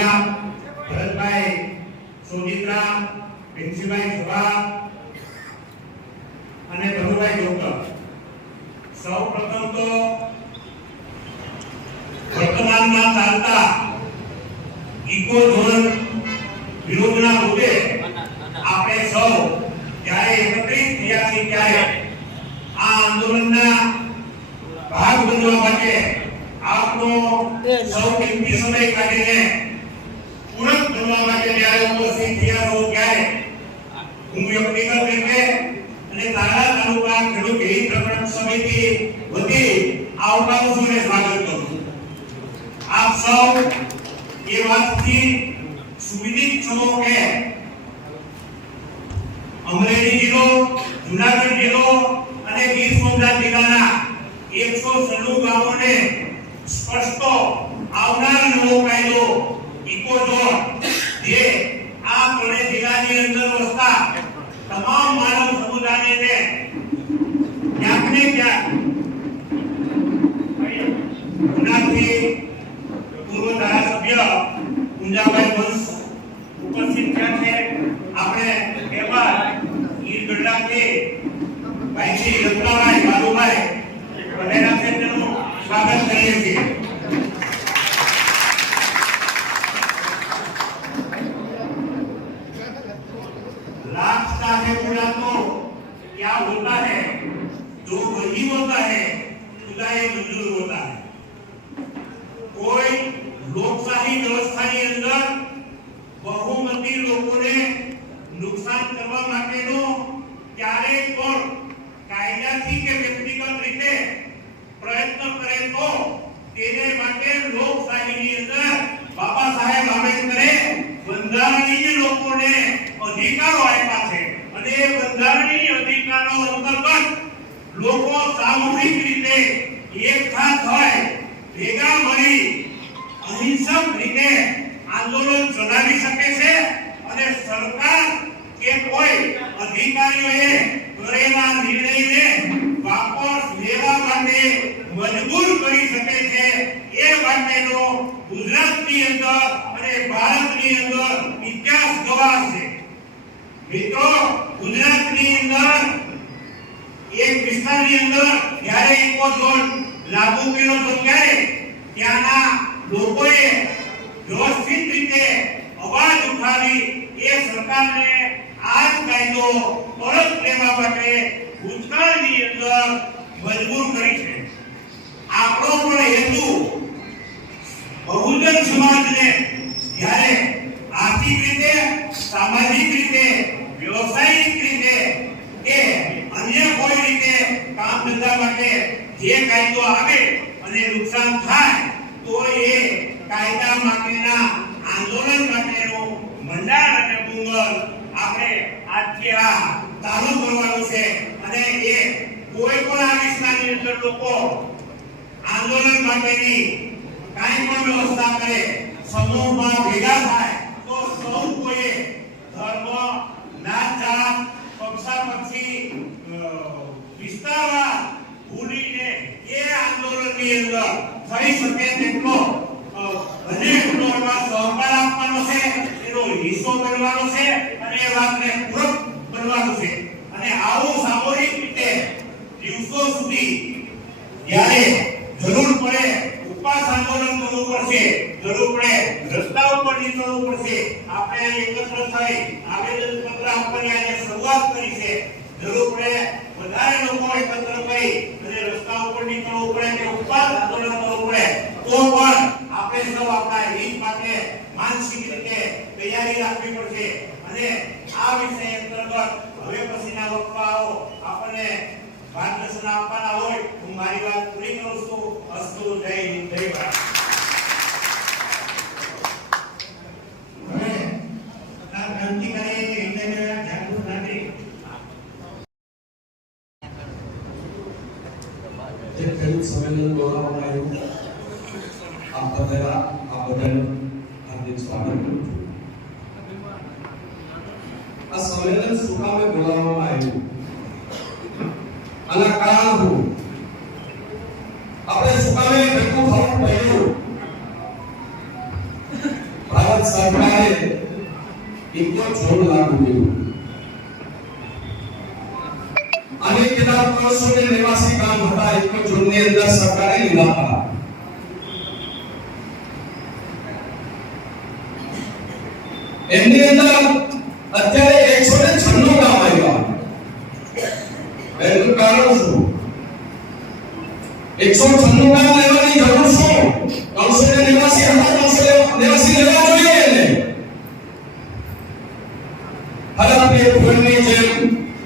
વાલજીભાઈ ભરતભાઈ સોજિત્રા પ્રિન્સીભાઈ સુભા અને ભગુભાઈ જોકર સૌ પ્રથમ તો વર્તમાનમાં ચાલતા ઇકો ધોરણ વિરોધના મુદ્દે આપણે સૌ જ્યારે એકત્રિત થયા છીએ ત્યારે આ આંદોલનના ભાગ બનવા માટે આપનો સૌ કિંમતી સમય કાઢીને પૂરક બનવા માટે જ્યારે ઉપસ્થિત થયા હો ત્યારે હું વ્યક્તિગત રીતે અને તારા તાલુકા ખેડૂત હિત પ્રકરણ સમિતિ વતી આવકારું છું અને સ્વાગત કરું છું. આપ સૌ એ વાતથી સુવિદિત છો કે અમરેલી જિલ્લો, જુનાગઢ જિલ્લો અને ગીર સોમનાથ જિલ્લાના એકસો છન્નું ગામોને સ્પષ્ટો આવનાર નવો કાયદો તમામ માનવ સમુદાયને ક્યાંક ને ક્યાંક ઉનાથી ઉપસ્થિત થયા છે. આપણે એવા ગીર ગઢડાથી ભાઈ શ્રી રત્નાભાઈ બાલુભાઈ વગેરે સ્વાગત કરીએ છીએ. અધિકારો આપ્યા છે. અને એ બંધારણીય અધિકારો અંતર્ગત લોકો સામૂહિક રીતે એકઠા થાય ભેગા મળી અહિંસક રીતે આંદોલન ચલાવી શકે છે અને સરકાર કે કોઈ અધિકારીઓએ કરેલા નિર્ણયને વાપસ લેવા માટે મજબૂર કરી શકે છે એ માટેનો ગુજરાતની અંદર અને ભારતની અંદર ઇતિહાસ ગવાહ છે. મિત્રો, ગુજરાતની અંદર, એક વિસ્તારની અંદર જ્યારે ઇકો ઝોન લાગુ કર્યો તો ત્યારે ત્યાંના લોકોએ વ્યવસ્થિત રીતે અવાજ ઉઠાવી એ સરકારને આ જ કાયદો પરત લેવા માટે ભૂતકાળની અંદર મજબૂર કરી છે. આપણો પણ હેતુ બહુજન સમાજને જ્યારે આર્થિક રીતે સામાજિક રીતે વ્યવસાયિક રીતે કે અન્ય કોઈ રીતે કામ ધંધા માટે જે કાયદો આવે અને નુકસાન થાય તો એ કાયદા માટેના આંદોલન માટેનું મંડાણ અને મુંગલ આપણે આજથી આ ચાલુ કરવાનું છે અને એ કોઈ પણ આ વિસ્તારની અંદર લોકો આંદોલન માટેની કાંઈ પણ વ્યવસ્થા કરે, સમૂહમાં ભેગા થાય, તો સૌ કોઈએ ધર્મ નાત જાત, પક્ષા પક્ષી વિસ્તારવા ભૂલીને એ આંદોલનની અંદર થઈ શકે તેટલો અને બને એટલો એમાં સહકાર આપવાનો છે, એનો હિસ્સો બનવાનો છે, અને એ વાતને પૂરક બનવાનું છે. અને આવું સામૂહિક રીતે દિવસો સુધી જ્યારે જરૂર પડે ઉપવાસ આંદોલન કરવું પડશે, જરૂર પડે રસ્તા ઉપર નીકળવું પડશે. આપણે એકત્ર થઈ આવેદન પત્ર આપવાની આજે શરૂઆત કરી છે. આ સંવેદન શું કામે બોલાવવામાં આવ્યું. આના કારણ શું? આપણે શું ભેગું થવું પડ્યું? ભારત સરકારે ઇકો ઝોન લાગુ કર્યું. અનેક કેટલાક વર્ષોને નિવાસી કામ હતા. ઇકો ઝોનની અંદર સરકારે લીધા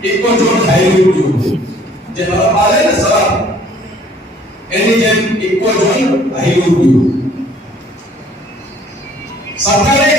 એકનો જોડ થઈ ગયું હતું જે હરફ આવે ને સર એની જેમ એકનો જોડ આવી ગયું સરકારે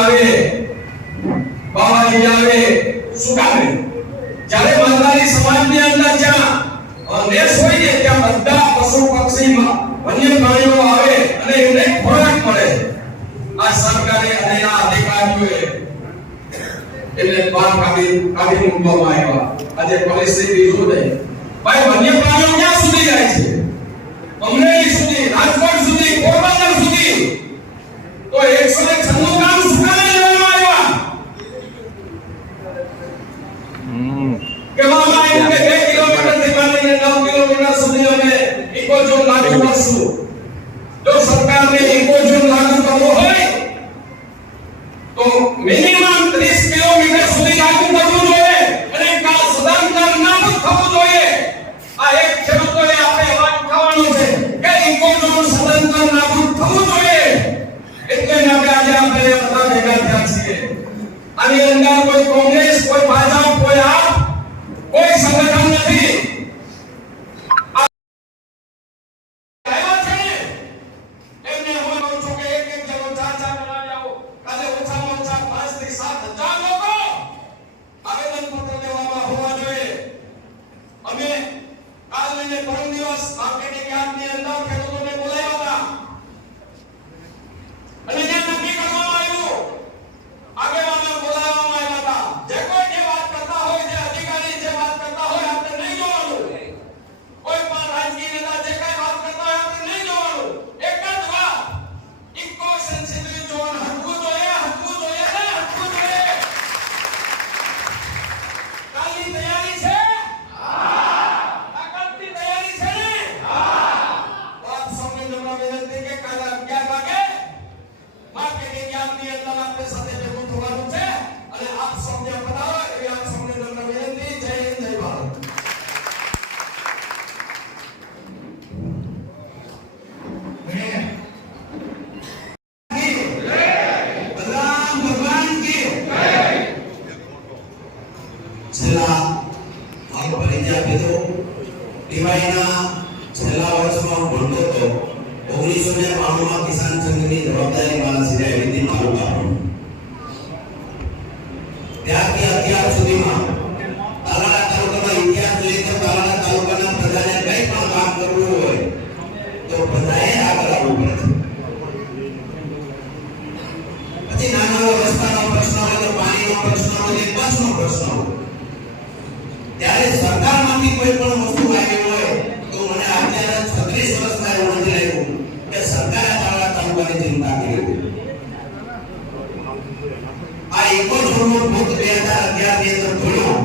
આવે. બાવાજી આવે. શું કામે જ્યારે બંધારી સમાજની અંદર જ્યાં નેસ હોય ને ત્યાં બધા પશુ પક્ષીમાં વન્ય પ્રાણીઓ આવે અને એમને ખોરાક મળે. આ સરકારે અને આ અધિકારીઓએ એમને પાર કાઢી કાઢી મૂકવામાં આવ્યા. આજે પરિસ્થિતિ શું નહીં. ભાઈ, વન્ય પ્રાણીઓ ક્યાં સુધી જાય છે? અમરેલી સુધી, રાજકોટ સુધી, પોરબંદર સુધી? તો 196 ¡Aleluya! ¡Aleluya! ¡Aleluya! ¡Aleluya! ¡Aleluya! ¡Aleluya! નો પ્રશ્ન હોય બસ પ્રશ્ન ત્યારે સરકારમાંથી કોઈ પણ વસ્તુ આવી હોય તો મને અત્યારે છત્રીસ વર્ષમાં એવું નથી લાગ્યું કે સરકારે તારા તાલુકાની ચિંતા કરી આ એક જ રૂમનો ભૂત બે હજાર અગિયારની અંદર ખોલ્યો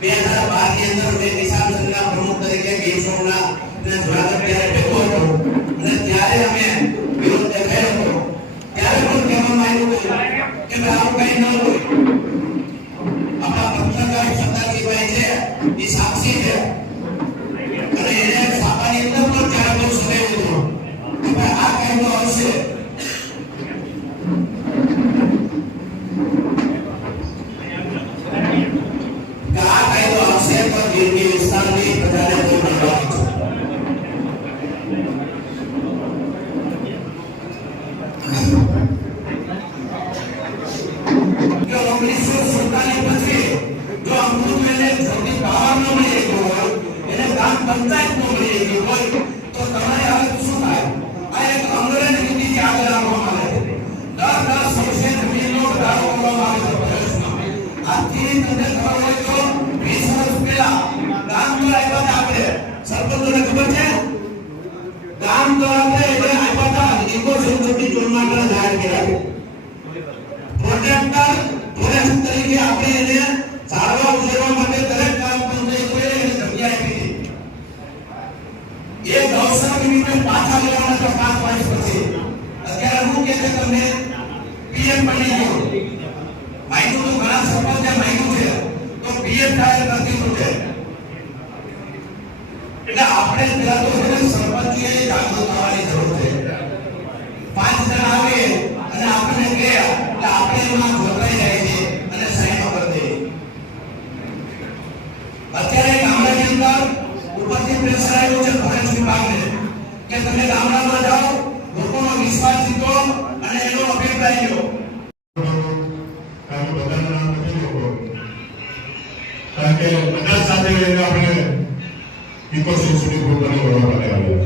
બે હજાર બારની અંદર મેં નિશાન પ્રમુખ તરીકે ગેમ શોના করছে কাম করাতে এটা আপাতত ইকো সেন্সিটিভ জোনটা જાહેર કર્યા પ્રોજેક્ટર ફોરેસ્ટ તરીકે આપણે એને સારવાર e conseguimos o para a Europa, né,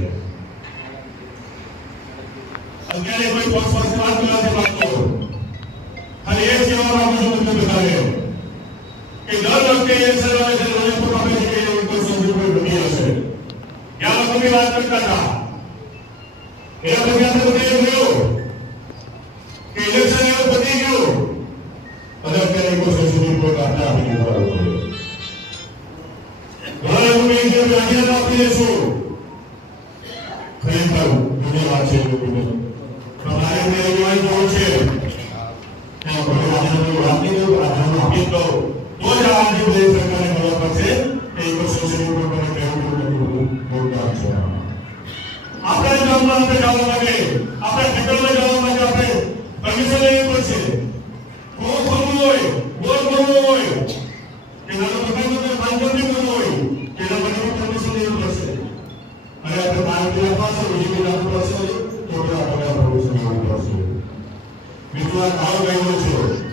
mesmo. Adesso mangia passo vicino al prossimo, torna a pagare la prossima. Mi fa male, non c'è.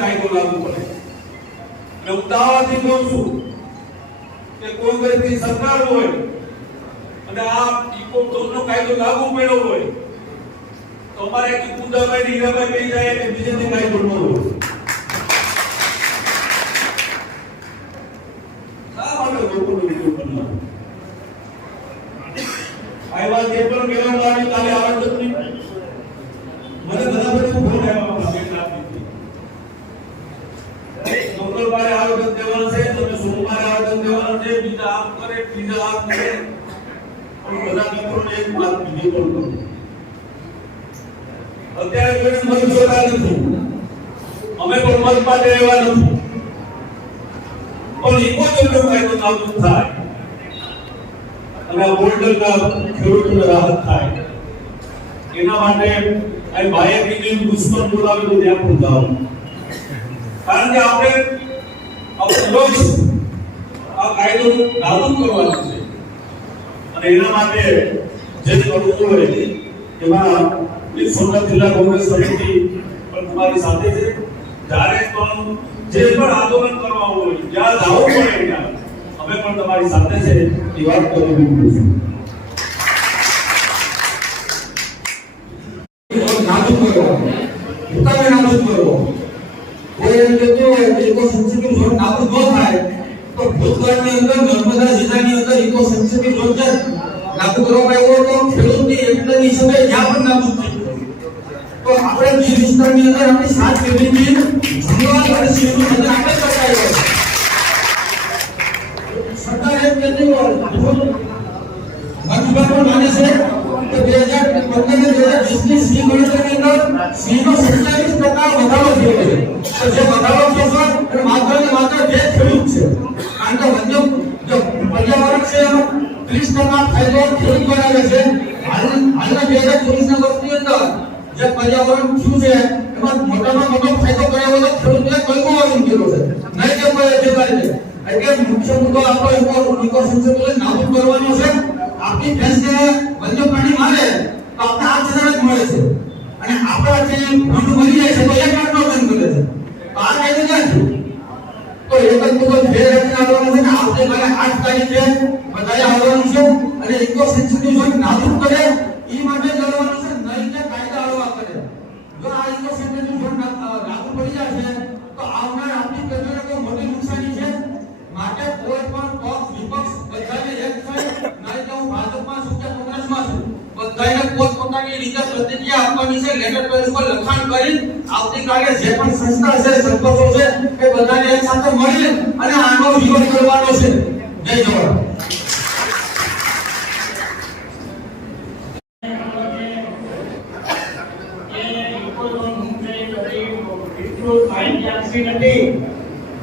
કાયદો લાગુ કે કોંગ્રેસની સરકાર હોય, અને આ ઇકો ઝોનનો કાયદો લાગુ પડ્યો હોય, તો અમારે એક પૂજાભાઈ જાય એટલે બીજેથી કાયદો ન હોય. મંગળવારે આવેદન દેવાનું છે તમે સોમવારે આવેદન દેવાનું છે બીજા આમ કરે બીજા આમ કરે પણ બધા મિત્રોને એક વાત બીજી પણ કહું અત્યારે કોઈ મત જોતા નથી અમે પણ મત માટે એવા નથી પણ ઇકો જનરલ કાયદો નાબૂદ થાય અને આ બોર્ડરના ખેડૂતોને રાહત થાય એના માટે આ ભાઈએ કીધું દુશ્મન બોલાવેલું ત્યાં પણ જાઓ કારણ કે આપણે રોજ આ કાયદો છે. અને એના માટે જે કરવું હોય એમાં સોમનાથ જિલ્લા કોંગ્રેસ સમિતિ પણ તમારી સાથે છે. જ્યારે પણ જે પણ આંદોલન કરવા હોય જ્યાં જવું પડે અમે પણ તમારી સાથે છે, એ વાત કરવી માંગુ છું નાબૂદ કરો ભૂતાને નાબૂદ કરો કોઈ એમ કહેતું હોય કે ઇકો સેન્સિટિવ ઝોન નાબૂદ ન થાય તો ભૂતકાળની અંદર નર્મદા જિલ્લાની અંદર ઇકો સેન્સિટિવ ઝોન છે લાગુ કરવામાં આવ્યો તો ખેડૂતની એકતાની હિસાબે જ્યાં પણ નાબૂદ થઈ ગયું. તો આપણે ગીર વિસ્તારની અંદર આપણી સાત પેઢીની જંગલ અને સિંહનું સર્જન આપણે કરતા આવ્યા છીએ. સરકાર એમ કહેતી હોય વન વિભાગ પણ માને છે કે પર્યાવરણ છે છે હાલ હાલના ના વર્ષની પર્યાવરણ થયું છે છે નહીં કે મુખ્ય મુદ્દો આપણો નાબૂદ કરવાનો છે. આપણી ભેંસને વન્ય પ્રાણી મારે તો આપણે આઠ હજાર જ મળે છે. અને આપણા જે ભંડ મરી જાય છે તો એક લાખનો દંડ મળે છે. તો આ કાયદો ક્યાં છે? તો એક જ મુદ્દો બે રચના છે ને આવતીકાલે આઠ તારીખે બધાએ આવવાનું છે અને ઇકો સેન્સિટિવ ઝોન નાબૂદ કરે એ માટે લડવાનું છે નહીં કે કાયદા હળવા કરે જો આ ઇકો સેન્સિટિવ ઝોન લાગુ પડી જશે તો આવનાર આપણી પેઢીને કોઈ મોટી નુકસાની છે માટે કોઈ પણ પક્ષ વિપક્ષ બધાને એક થઈ નહીં કે હું ભાજપમાં છું કે કોંગ્રેસમાં છું બધાને પોતપોતાની રીતે પ્રતિક્રિયા આપવાની છે લેટર પેજ પર લખાણ કરી આવતીકાલે જે પણ સંસ્થા છે સંપર્કો છે એ બધાને એક સાથે મળી અને આનો વિરોધ કરવાનો છે જય જવાન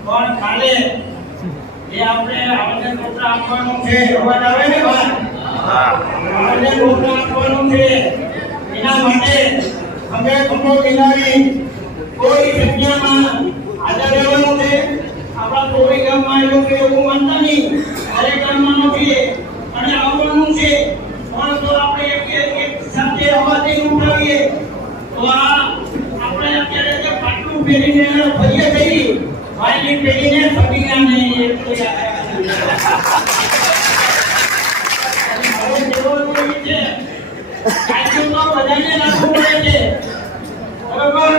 પણ કાલે એ આપણે આવેદન પત્ર આપવાનું છે, અવાજ આવે ને વાત? આવેદન પત્ર આપવાનું છે, એના માટે અમે ખંભો મિલાવી કોઈ જગ્યામાં હાજર રહેવાનું છે? આપણા કોઈ ગામમાં એવું કે એવું માનતા નહીં. કાર્યક્રમમાં નથી. અને આવવાનું છે પણ જો આપણે એક એક સાથે અવાજ નહીં ઉઠાવીએ તો આ આપણે અત્યારે જે પાટલું પહેરીને ફરીએ થઈ ભાઈની પેઢીને સબીના નહીં એ તો યાદ હવે કહેવાનું એ છે, કાયદો તો બધાને થઈ પડે પેઢીને બરોબર?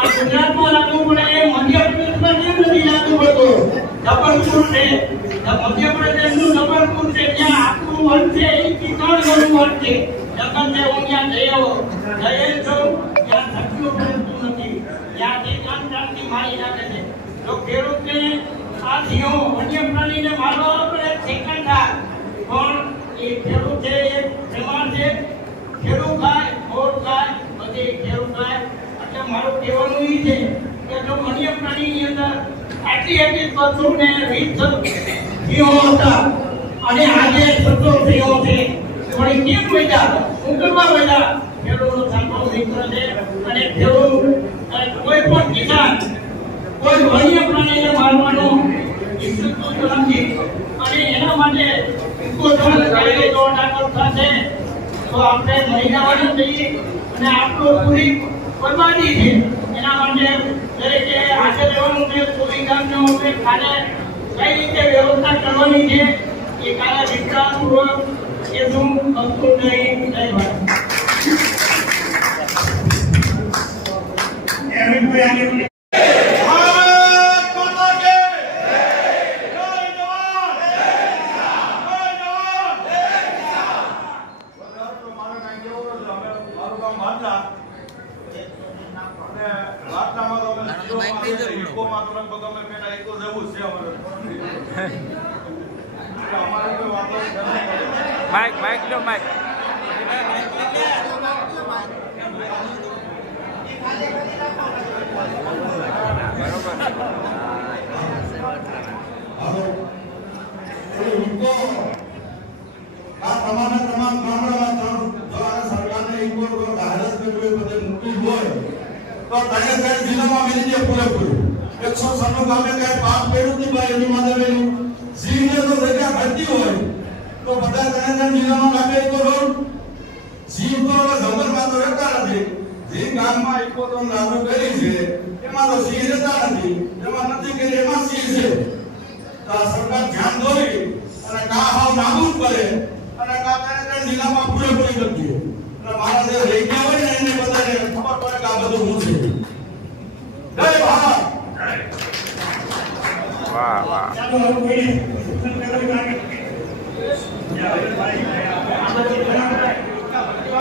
આ ગુજરાતમાં લાગુ પડે મધ્યપ્રદેશમાં કેમ નથી લાગુ પડતો? જબલપુર છે. મધ્યપ્રદેશનું જબલપુર છે, ત્યાં આખું વન છે, એ કિસાનોનું વન છે. જઈએ છો, ત્યાં ધક્કીઓ પડતું નથી. ત્યાંથી મારી નાખે છે. જો ખેડૂતને આ સિંહો વન્ય પ્રાણીને મારવા આપણે સેકન્ડ થાય. પણ એ ખેડૂત છે, એ બીમાર છે. ખેડૂત ખાય, મોર ખાય બધી ખેડૂત ખાય. એટલે મારું કહેવાનું એ છે કે જો વન્ય પ્રાણીની અંદર આટલી આટલી પશુ ને સિંહો હતા, અને આજે સત્તો સિંહો છે, પણ કેમ બેઠા કરવા બેઠા ખેડૂતનો સાચો મિત્ર છે, અને ખેડૂત કોઈ પણ કિસાન કોઈ વન્ય પ્રાણીને મારવાનું ઈચ્છતો નથી. અને એના માટે ઉત્કોચન કાયદો દાખલ થશે. તો આપણે મહિનાવાનું થઈએ અને આપણો પૂરી બરબાદી છે. એના માટે દરેકે હાથે રહેવાનું છે કોઈ ગામનો આપણે ખાને કઈ રીતે વ્યવસ્થા કરવાની છે, એ કાલે વિચારપૂર્વક એ શું અંકુર નહીં જય ભારત એવી કોઈ આની ભારત માતા કે જય જવાન જય જવાન વધારે તો મારે કાંઈ કેવું નથી. અમે મારું ગામ ભાટલા. અને ભાટલામાં તો અમે જીરોમાં રહીએ. ઇકોમાં તો લગભગ અમે પેલા ઇકો જેવું જ છે અમારે. એટલે અમારે કોઈ વાંધો નથી. માઇક માઇક લો માઇક હાલો એ ઇકો આ તમામે તમામ ગામડામાં ત્રણ જો આ સરકારને ઇકો જો જાહેરાત કરવી હોય બધે મૂકવી હોય કઈ જિલ્લામાં મિલી જાય પૂરેપૂરું. એકસો સાનું ગામે કઈ પાપ પડ્યું નહીં ભાઈ એની માટે પેલું સિંહને તો જગ્યા ઘટતી હોય, તો બધા તને જિલ્લામાં ગામે ઇકો રોડ. સિંહ તો જંગલમાં તો રહેતા નથી. જે ગામમાં એક તો લાગુ કરી છે, એમાં તો સિંહ રહેતા નથી. એમાં નથી કે એમાં સિંહ છે. તો આ સરકાર ધ્યાન દોરી અને કા હાવ નાબૂદ કરે અને કા તેને જિલ્લામાં પૂરેપૂરી કરતી અને મારા જે wah wah wow.